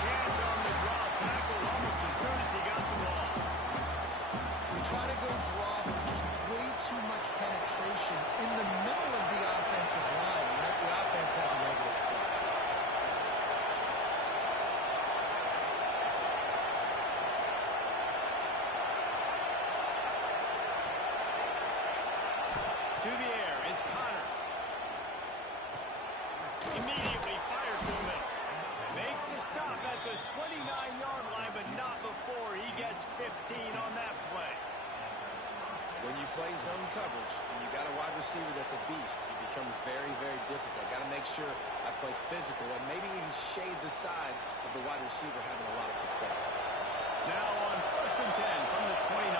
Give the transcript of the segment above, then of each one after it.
chance on the draw tackle almost as soon as he got the ball. We try to go draw, but just way too much penetration in the middle of the offensive line. And the offense has a negative play. To the air, it's Connors. Immediately fires to the middle. Makes a stop at the 29-yard line, but not before he gets 15 on that play. When you play zone coverage and you got a wide receiver that's a beast, it becomes very, very difficult. Got to make sure I play physical and maybe even shade the side of the wide receiver having a lot of success. Now on 1st and 10 from the 29.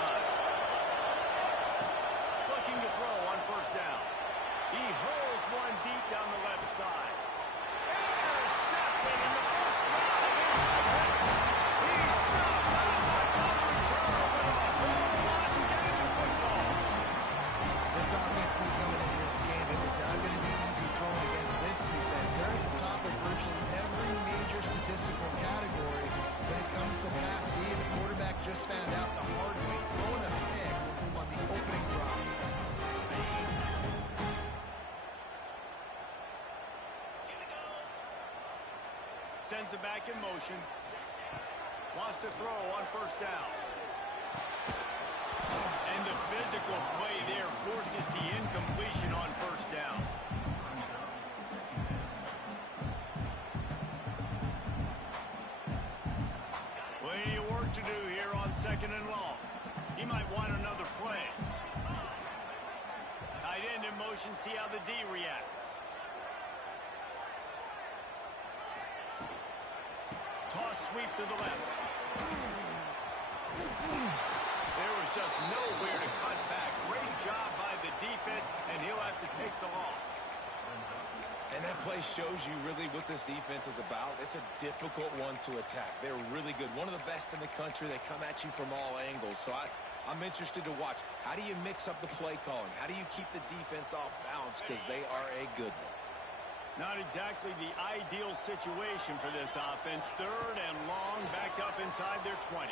Looking to throw on 1st down. He hurls one deep down the left side. Intercepted in the first drive. He's stopped. Not much on the return, but a whole lot in getting the football. This offense knew coming into this game, it was not going to be easy throwing against this defense. They're at the top of virtually every major statistical category when it comes to pass D. The quarterback just found out the hard way, throwing a pick on the opening drive. Sends it back in motion. Wants to throw on 1st down. And the physical play there forces the incompletion on 1st down. Plenty of work to do here on 2nd and long. He might want another play. Tight end in motion, see how the D reacts. Toss sweep to the left. There was just nowhere to cut back. Great job by the defense, and he'll have to take the loss. And that play shows you really what this defense is about. It's a difficult one to attack. They're really good. One of the best in the country. They come at you from all angles. So I'm interested to watch. How do you mix up the play calling? How do you keep the defense off balance? Because they are a good one. Not exactly the ideal situation for this offense. 3rd and long, back up inside their 20.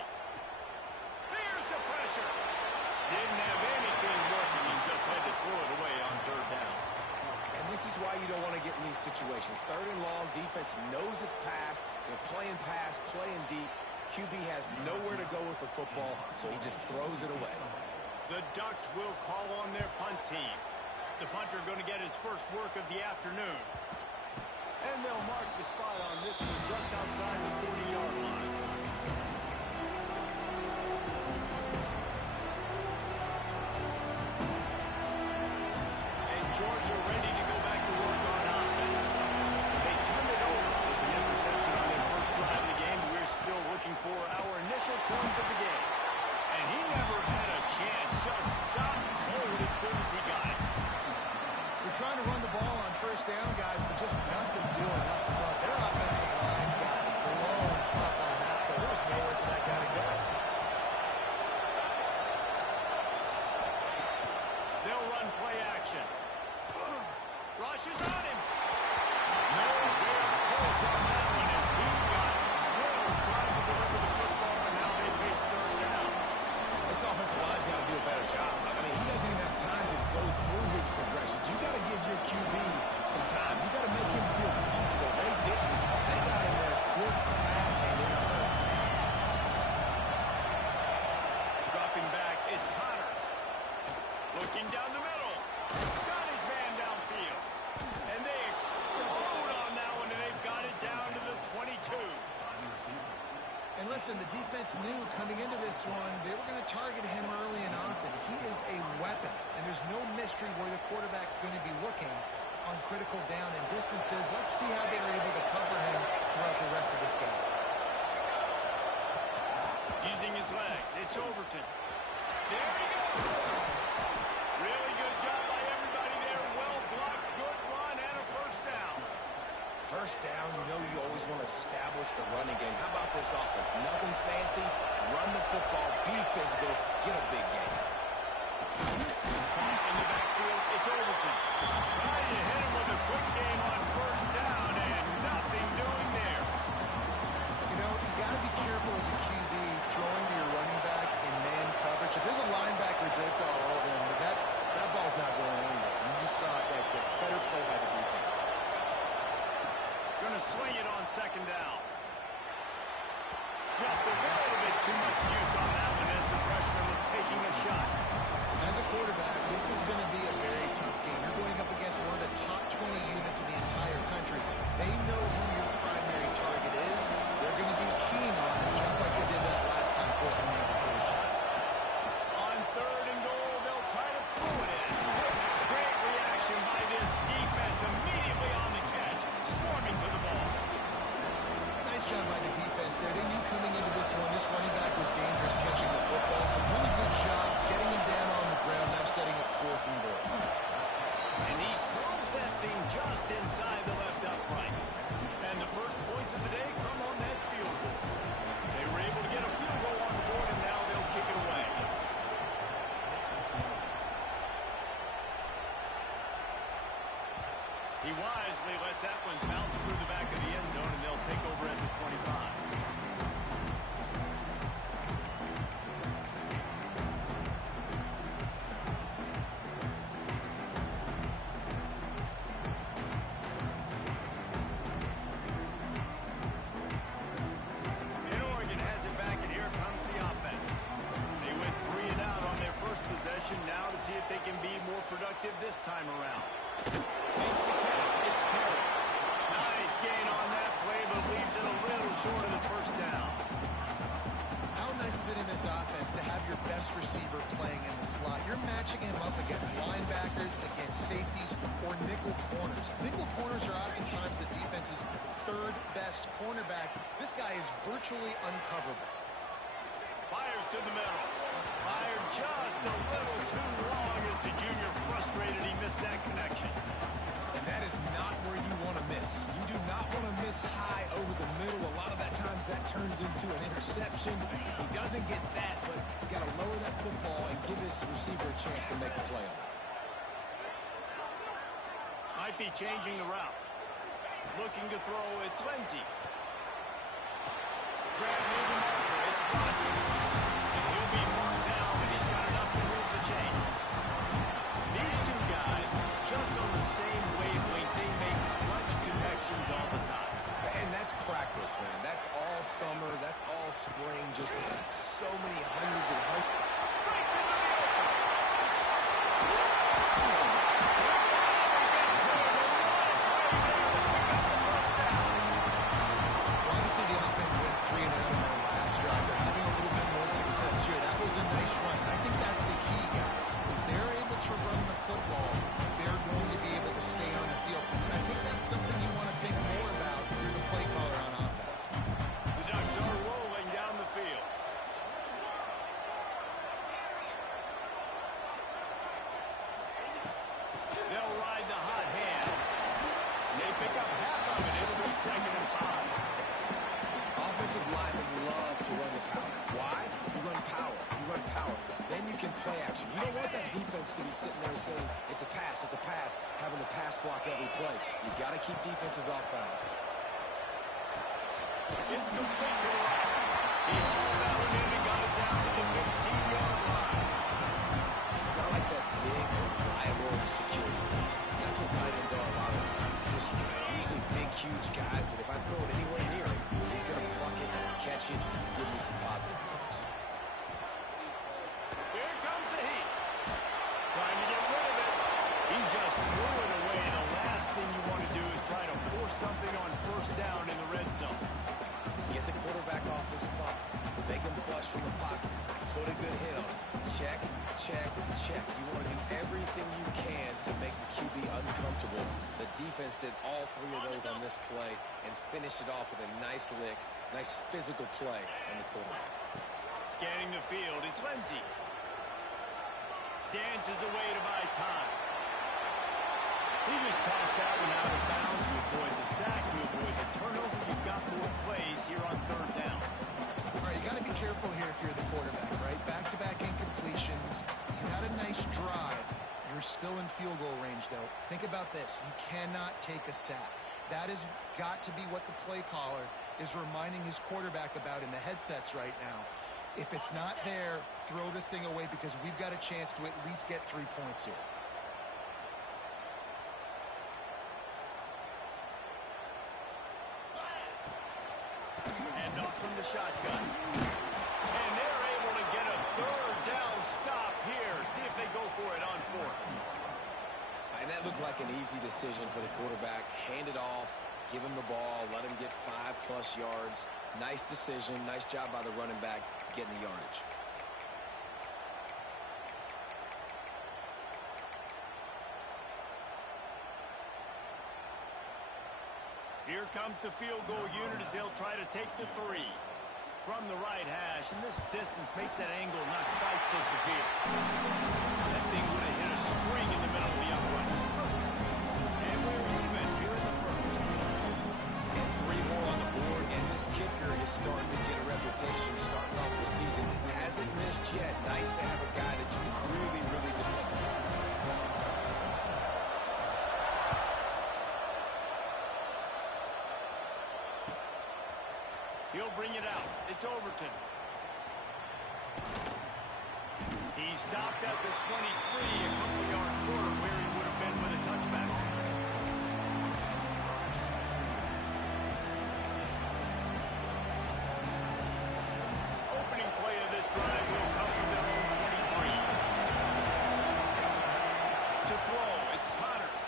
There's the pressure. Didn't have anything working and just had to throw it away on 3rd down. And this is why you don't want to get in these situations. 3rd and long, defense knows it's pass. They're playing pass, playing deep. QB has nowhere to go with the football, so he just throws it away. The Ducks will call on their punt team. The punter going to get his first work of the afternoon. And they'll mark the spot on this one just outside the 40-yard line. And Georgia ready to go back to work on offense. They turned it over with an interception on their first drive of the game. We're still looking for our initial points of the game. And he never had a chance. Just stopped cold as soon as he got it. We're trying to run the ball on 1st down, guys, but just nothing doing up front. Their offensive line got blown up on that play. There was nowhere for that guy to go. They'll run play action. Rushes on him. Nowhere close on that one as he got drilled trying to deliver the football, and now they face 3rd down. This offensive line's got to do a better job. I mean, he doesn't even have time to go through his progressions. You got to give your QB some time. You got to make him feel comfortable. They didn't. They got in there quick, fast, and in a hurry. Dropping back, it's Connors. Looking down the middle. Got his man downfield. And they explode on that one, and they've got it down to the 22. And listen, the defense knew coming into this one, they were going to target him early and often. He is a weapon, and there's no mystery where the quarterback's going to be looking on critical down and distances. Let's see how they are able to cover him throughout the rest of this game. Using his legs, it's Overton. There he goes. Really good job by everybody there. Well blocked, good run, and a 1st down. 1st down, you know you always want to establish the running game. How about this offense? Nothing fancy. Run the football, be physical, get a big game. In the backfield, it's Overton. Trying to hit him with a quick game on 1st down, and nothing doing there. You know, they know who your primary target is. They're going to be keen on it, just like they did that last time forcing the incompletion. On 3rd and goal, they'll try to throw it in. Great reaction by this defense, immediately on the catch, swarming to the ball. Nice job by the defense there. They knew coming into this one, this running back was dangerous catching the football, so really good job getting him down on the ground, now setting up 4th and goal. And he throws that thing just inside the left upright. And the first points of the day come on that field goal. They were able to get a field goal on the board, and now they'll kick it away. He wisely lets that one bounce through the back of the end zone, and they'll take over at the 25. Now to see if they can be more productive this time around. Makes the catch. It's Perry. Nice gain on that play, but leaves it a little short of the first down. How nice is it in this offense to have your best receiver playing in the slot? You're matching him up against linebackers, against safeties, or nickel corners. Nickel corners are oftentimes the defense's 3rd best cornerback. This guy is virtually uncoverable. Fires to the middle. Fired just a little too long as the junior frustrated he missed that connection. And that is not where you want to miss. You do not want to miss high over the middle. A lot of that times that turns into an interception. He doesn't get that, but you got to lower that football and give his receiver a chance to make a play on it. Might be changing the route. Looking to throw, it's Lindsey. Grab near the marker, it's Rodgers. And he'll be marked down, and he's got enough to move the chains. These two guys, just on the same wavelength, they make clutch connections all the time. And that's practice, man. That's all summer. That's all spring. Just so many hundreds and hundreds. Breaks into the open. Obviously, the offense went 3 and out on their last drive. They're having a little bit more success here. That was a nice run. I think that's the key, guys. If they're able to run the football, they're going to be able to stay on the field. And I think that's something you want to think more about if you're the play caller on offense. The Ducks are rolling down the field. They'll ride the hot hand. They pick up half of it. It'll be 2nd and 5. Offensive linemen love to run the power. Why? You run power. You run power. Then you can play action. You don't want that defense to be sitting there saying, it's a pass, having to pass block every play. You've got to keep defenses off balance. It's complete to the right. He hauled that one in and got it down to the 15-yard line. Kind of like that big, reliable security. And that's what tight ends are a lot of times. They're just usually big, huge guys that if I throw it anywhere near him, he's going to pluck it, catch it, and give me some positive yards. Here comes the heat. Trying to get rid of it. He just threw it away. The last thing you want to do is try to force something on 1st down in the red zone. Get the quarterback off the spot. Make him flush from the pocket. Put a good hit on him. Check, check, check. You want to do everything you can to make the QB uncomfortable. The defense did all 3 of those on this play and finished it off with a nice lick, nice physical play on the quarterback. Scanning the field, it's Lindsey. Dances away to buy time. He just tossed that one out of bounds to avoid the sack, to avoid the turnover. You've got more plays here on 3rd down. All right, you got to be careful here if you're the quarterback, right? Back-to-back incompletions. You had a nice drive. You're still in field goal range, though. Think about this. You cannot take a sack. That has got to be what the play caller is reminding his quarterback about in the headsets right now. If it's not there, throw this thing away because we've got a chance to at least get 3 points here. And off from the shotgun. And they're able to get a 3rd down stop here. See if they go for it on 4th. And that looked like an easy decision for the quarterback. Hand it off, Give him the ball. Let him get 5+ yards. Nice decision. Nice job by the running back getting the yardage. Here comes the field goal unit as they'll try to take the 3. From the right hash, and this distance makes that angle not quite so severe. That thing would have hit a string in the middle of the uprights. Perfect. And we're even here in the first. And 3 more on the board, and this kicker is starting to get a reputation starting off the season. Hasn't missed yet. Nice to have a guy that you can really, really depend on. He'll bring it out. It's Overton. He stopped at the 23, a couple yards short of where he would have been with a touchback. Opening play of this drive will come from their own 23. To throw, it's Connors.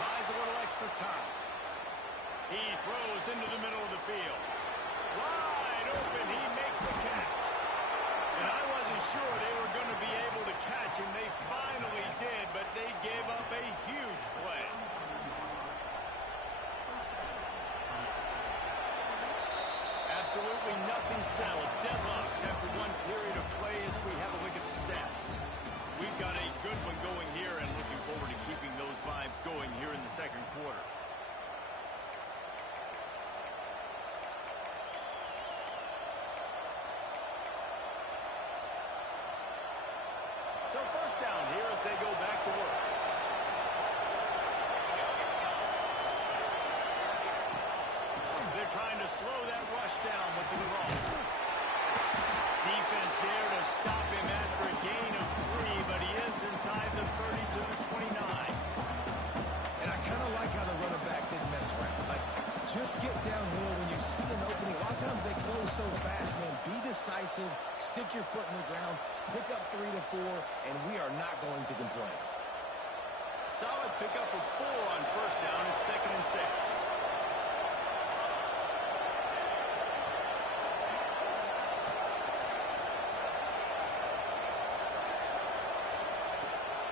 Buys a little extra time. He throws into the middle of the field. Wide open, he makes the catch. And I wasn't sure they were going to be able to catch him. They finally did, but they gave up a huge play. Absolutely nothing settled. Deadlocked after one period of play as we have a look at the stats. We've got a good one going here and looking forward to keeping those vibes going here in the second quarter. So first down here as they go back to work. They're trying to slow that rush down with the draw. Defense there to stop him after a gain of 3, but he is inside the 30 to the 29. And I kind of like how the running back didn't mess around. Like, just get downhill when you see an opening. A lot of times they close so fast, man. Be decisive, stick your foot in the ground, pick up 3 to 4, and we are not going to complain. Solid pickup of 4 on first down. It's 2nd and 6.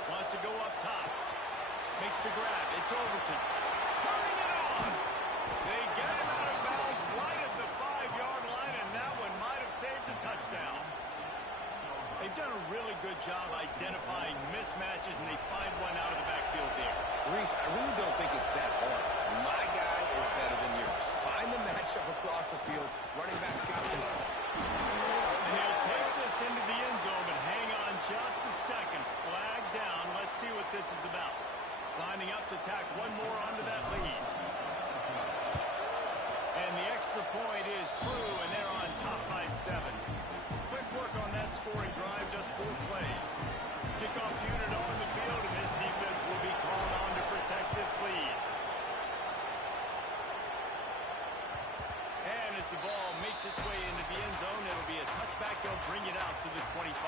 Wants to go up top. Makes the grab. It's Overton. Turning it on. They get him out of bounds right at the 5-yard line, and that one might have saved a touchdown. They've done a really good job identifying mismatches, and they find one out of the backfield there. Reese, I really don't think it's that hard. My guy is better than yours. Find the matchup across the field. Running back's got some speed. And they'll take this into the end zone, but hang on just a second. Flag down. Let's see what this is about. Lining up to tack one more onto that lead. And the extra point is true, and they're on top by 7. Quick work on that scoring drive, just 4 plays. Kickoff unit on the field, and this defense will be called on to protect this lead. And as the ball makes its way into the end zone, it'll be a touchback. They'll bring it out to the 25.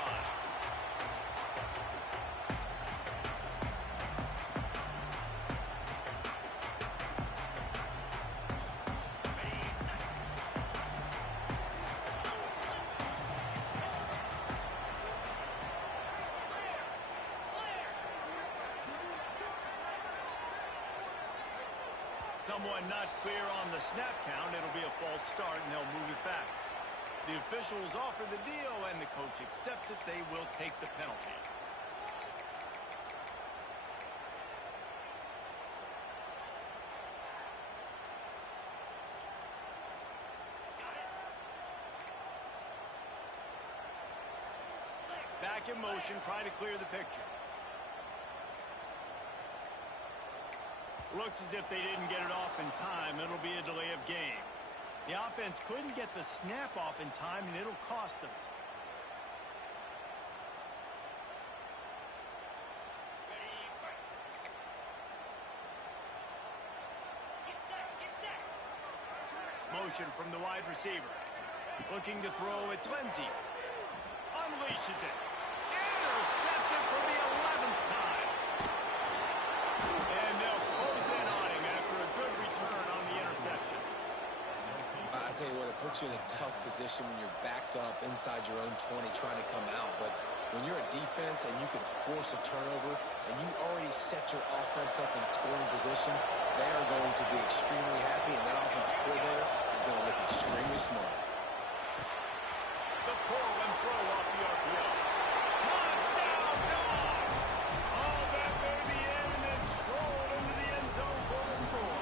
Someone not clear on the snap count. It'll be a false start, and they'll move it back. The officials offer the deal, and the coach accepts it. They will take the penalty. Back in motion, try to clear the picture. Looks as if they didn't get it off in time. It'll be a delay of game. The offense couldn't get the snap off in time, and it'll cost them. Motion from the wide receiver. Looking to throw, it's Lindsey. Unleashes it. Intercepted for the 11th time. And they'll close in on him after a good return on the tell you what, it puts you in a tough position when you're backed up inside your own 20 trying to come out. But when you're a defense and you can force a turnover and you already set your offense up in scoring position, they are going to be extremely happy, and that offensive coordinator is going to look extremely smart. The pull and throw off the RPO. Touchdown, Dogs! Oh, that may be in and then strolled into the end zone for the score.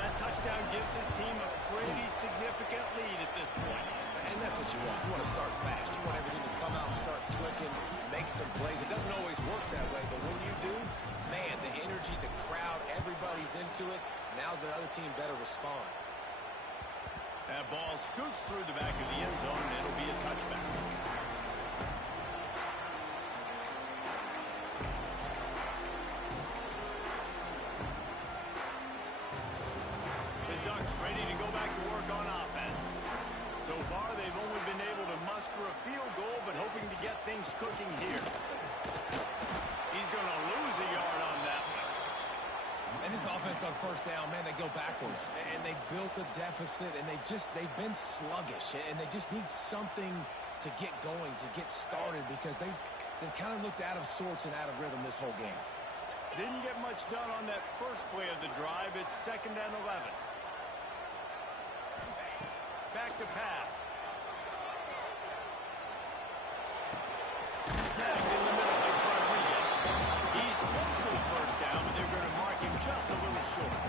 That touchdown gives his team a pretty significant lead at this point. And that's what you want. You want to start fast. You want everything to come out and start clicking, make some plays. It doesn't always work that way, but when you do, man, the energy, the crowd, everybody's into it. Now the other team better respond. That ball scoots through the back of the end zone, and it'll be a touchback. The Ducks ready to go back to work on offense. So far, they've only been able to muster a field goal, but hoping to get things cooking here. He's going to lose a yard on that one. And this offense on first down, man, they go backwards. And they built a deficit, and they've been sluggish. And they just need something to get going, to get started, because they've kind of looked out of sorts and out of rhythm this whole game. Didn't get much done on that first play of the drive. It's 2nd and 11. Back to pass. Snapped in the middle. It's Rodriguez. He's close to the first down, but they're going to mark him just a little short.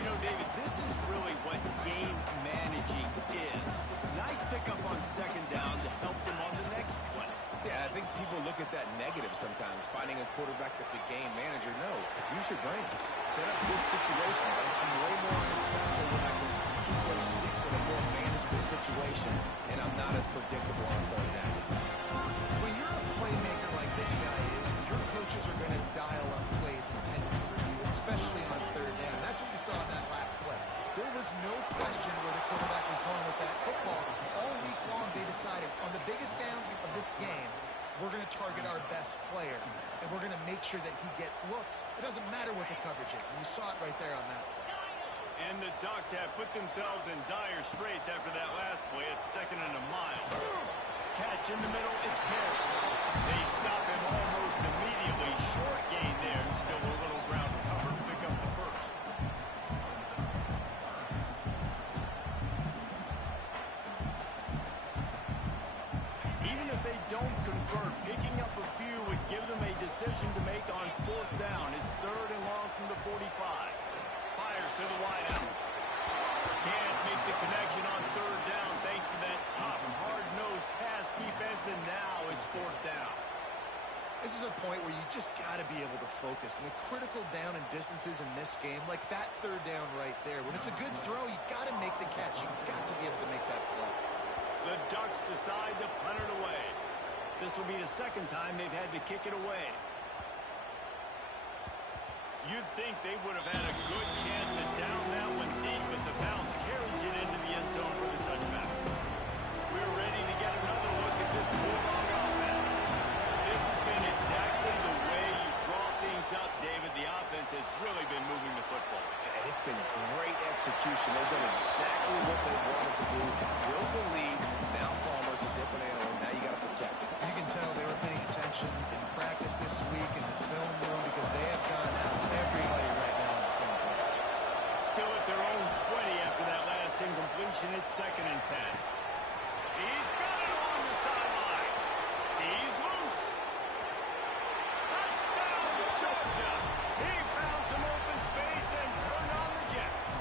You know, David, this is really what game managing is. Nice pickup on 2nd down to help them on the next play. Yeah, I think people look at that negative sometimes, finding a quarterback that's a game manager. No, use your brain. Set up good situations. I'm way more successful when I can keep those sticks in a more manageable situation, and I'm not as predictable on 3rd down. When you're a playmaker like this guy is, your coaches are going to dial up plays intended for you, especially on 3rd down. That's what you saw in that last play. There was no question where the quarterback was going with that football. All week long, they decided on the biggest downs of this game, we're going to target our best player, and we're going to make sure that he gets looks. It doesn't matter what the coverage is, and you saw it right there on that play. And the Ducks have put themselves in dire straits after that last play. It's 2nd and a mile. Catch in the middle, it's Perry. They stop him almost immediately. Short gain there, and still a little ground to cover to pick up the first. Even if they don't convert, picking up a few would give them a decision to make on 4th down. It's 3rd and long from the 45. Fires to the wideout. Can't make the connection on 3rd down thanks to that tough, hard-nosed pass defense, and now it's 4th down. This is a point where you just got to be able to focus. And the critical down and distances in this game, like that 3rd down right there, when it's a good throw, you got to make the catch. You got to be able to make that play. The Ducks decide to punt it away. This will be the 2nd time they've had to kick it away. You'd think they would have had a good chance to down that one deep, but the bounce carries it into the end zone for the touchback. We're ready to get another look at this Bulldog offense. This has been exactly the way you draw things up, David. The offense has really been moving the football. And it's been great execution. They've done exactly what they wanted to do. Build the lead. Now Palmer's a different animal. Now you got to protect it. You can tell they were paying attention in practice this week in the film room because they have gone out everybody right now on the same page. Still at their own 20 after that last incompletion. It's 2nd and 10. He's got it along the sideline. He's loose. Touchdown, Georgia. He found some open space and turned on the Jets.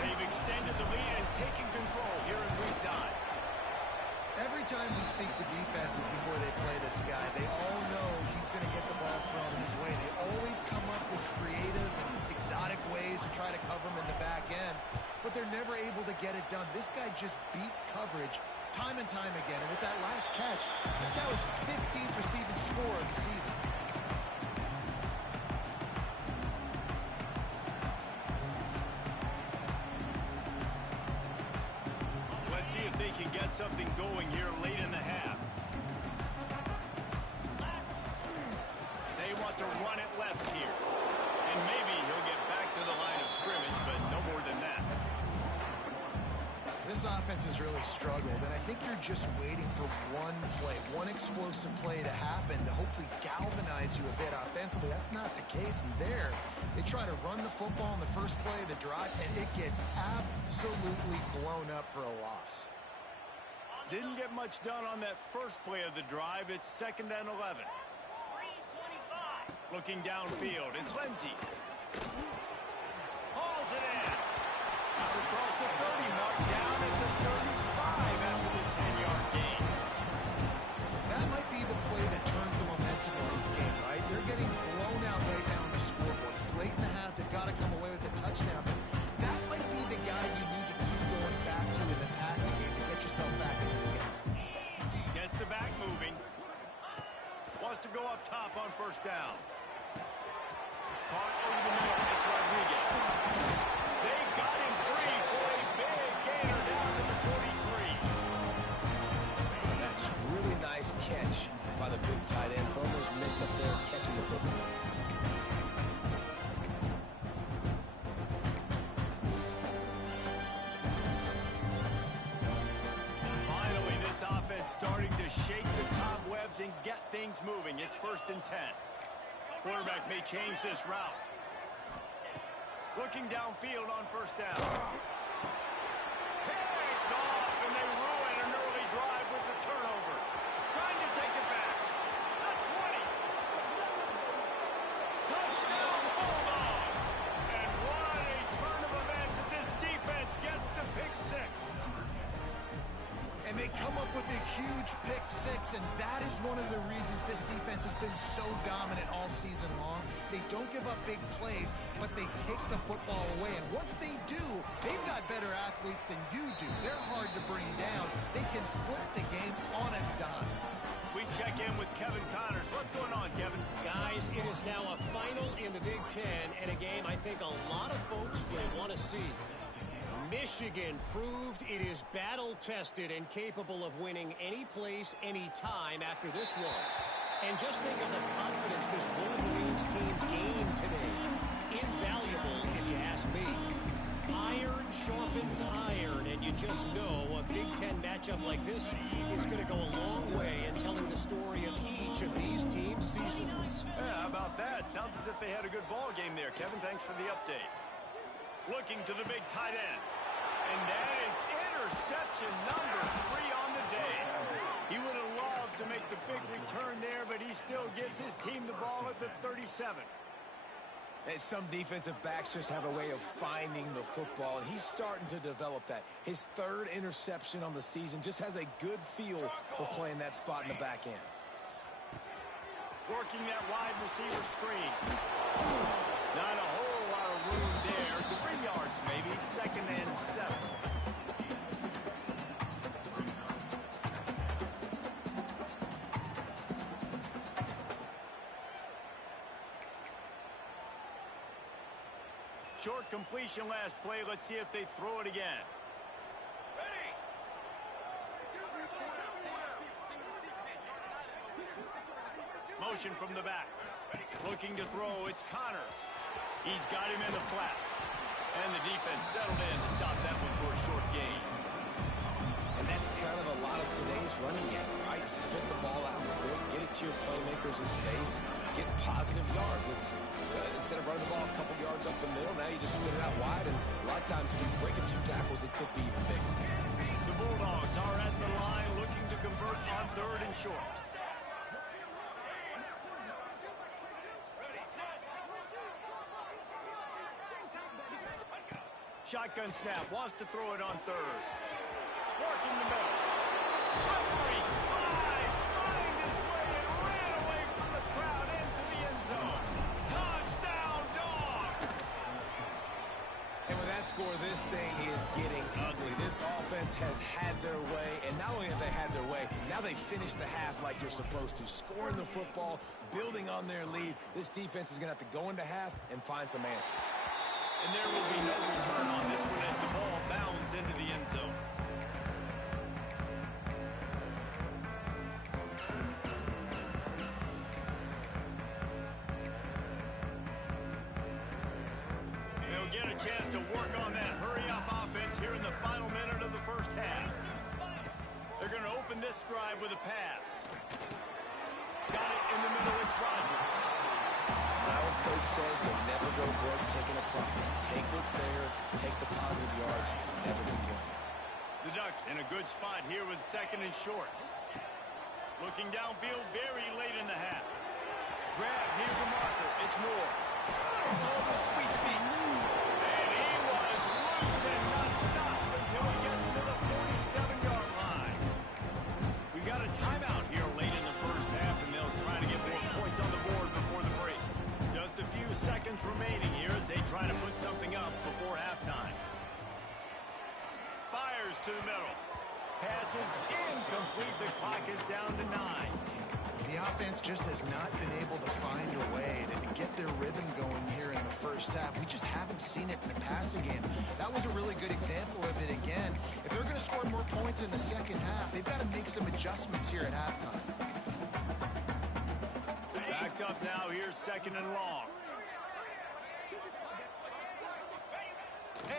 They've extended the lead and taken control here in week 9. Every time we speak to defenses before they play this guy, they all know he's going to get the ball thrown his way. They always come up with creative and exotic ways to try to cover him in the back end, but they're never able to get it done. This guy just beats coverage time and time again, and with that last catch, that's now his 15th receiving score of the season. Let's see if they can get something going here late in the half. They want to run it left here. And maybe he'll get back to the line of scrimmage, but no more than that. offense has really struggled, and I think you're just waiting for one play, one explosive play to happen to hopefully galvanize you a bit offensively. That's not the case, and there, they try to run the football in the first play of the drive, and it gets absolutely blown up for a loss. Didn't get much done on that first play of the drive. It's 2nd and 11. Looking downfield, it's Lindsey. Hauls it in. Out across the 30 mark, down at the 35 after the 10-yard gain. That might be the play that turns the momentum in this game, right? They're getting blown out right now on the scoreboard. It's late in the half. They've got to come away with a touchdown. But that might be the guy you need to keep going back to in the passing game to get yourself back in this game. Gets the back moving. Wants to go up top on first down. Caught over the middle. It's Rodriguez. They got him free for a big gainer down to the 43. That's really nice catch by the big tight end. Throwing those mitts up there, catching the football. Finally, this offense starting to shake the cobwebs and get things moving. It's 1st and 10. Quarterback may change this route. Looking downfield on first down. Picked off, and they ruin an early drive with the turnover. Trying to take it back. The 20. Touchdown, Bulldogs. And what a turn of events as this defense gets the pick six. And they come up with a huge pick six, and that is one of the reasons this defense has been so dominant all season long. They don't give up big plays, but they take the football away. And once they do, they've got better athletes than you do. They're hard to bring down. They can flip the game on a dime. We check in with Kevin Connors. What's going on, Kevin? Guys, it is now a final in the Big Ten, and a game I think a lot of folks will want to see. Michigan proved it is battle-tested and capable of winning any place, any time after this one. And just think of the confidence this Wolverines team gained today. Invaluable, if you ask me. Iron sharpens iron, and you just know a Big Ten matchup like this is going to go a long way in telling the story of each of these teams' seasons. Yeah, how about that? Sounds as if they had a good ball game there. Kevin, thanks for the update. Looking to the big tight end. And that is interception number 3 on the day. He would have loved to make the big return there, but he still gives his team the ball at the 37. And some defensive backs just have a way of finding the football, and he's starting to develop that. His 3rd interception on the season, just has a good feel for playing that spot in the back end. Working that wide receiver screen. Not a whole lot of room there. 3 yards maybe, 2nd and 7. Short completion last play. Let's see if they throw it again. Motion from the back. Looking to throw. It's Connors. He's got him in the flat. And the defense settled in to stop that one for a short gain. And that's kind of a lot of today's running game, right? Split the ball out quick, get it to your playmakers in space, get positive yards. It's instead of running the ball a couple yards up the middle, now you just split it out wide, and a lot of times if you break a few tackles, it could be even bigger. The Bulldogs are at the line looking to convert on 3rd and short. Shotgun snap, wants to throw it on 3rd. Working the middle. Slippery slide, find his way and ran away from the crowd into the end zone. Touchdown, Dogs! And with that score, this thing is getting ugly. This offense has had their way, and not only have they had their way, now they finish the half like you're supposed to. Scoring the football, building on their lead. This defense is going to have to go into half and find some answers. And there will be no return on this one as the ball bounds into the end zone. They'll get a chance to work on that hurry-up offense here in the final minute of the first half. open this drive with a pass. Got it in the middle. It's Rodgers. Our coach said you'll never go broke taking a profit. Take what's there, take the positive yards, never complain. The Ducks in a good spot here with second and short. Looking downfield very late in the half. Grab near the marker. It's Moore. Oh, the sweet feet. And he was loose and not stopped until he gets to the 47-yard line. We got a timeout here late in the first half, and they'll try to get more points on the board before the break. Just a few seconds remaining here as they try to put something up before halftime. Fires to the middle. Passes incomplete. The clock is down to 9. The offense just has not been able to find a way to get their rhythm going here in the first half. We just haven't seen it in the passing game. That was a really good example of it again. If they're going to score more points in the second half, they've got to make some adjustments here at halftime. Backed up now. Here's second and long.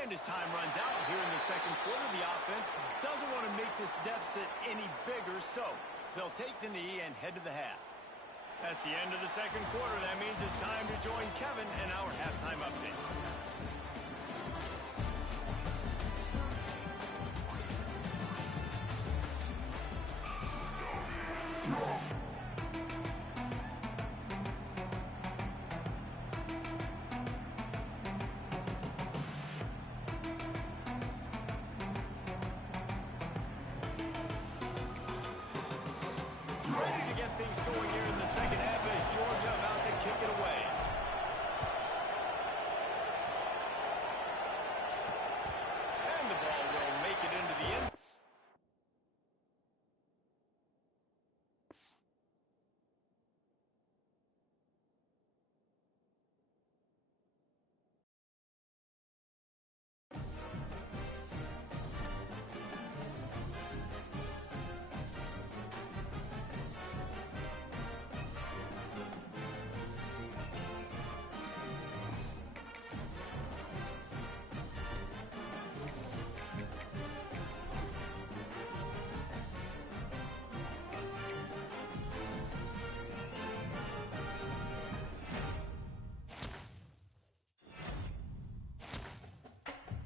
And as time runs out here in the second quarter, the offense doesn't want to make this deficit any bigger, so they'll take the knee and head to the half. That's the end of the second quarter. That means it's time to join Kevin in our halftime update. Ready to get things going here in the second half as Georgia about to kick it away.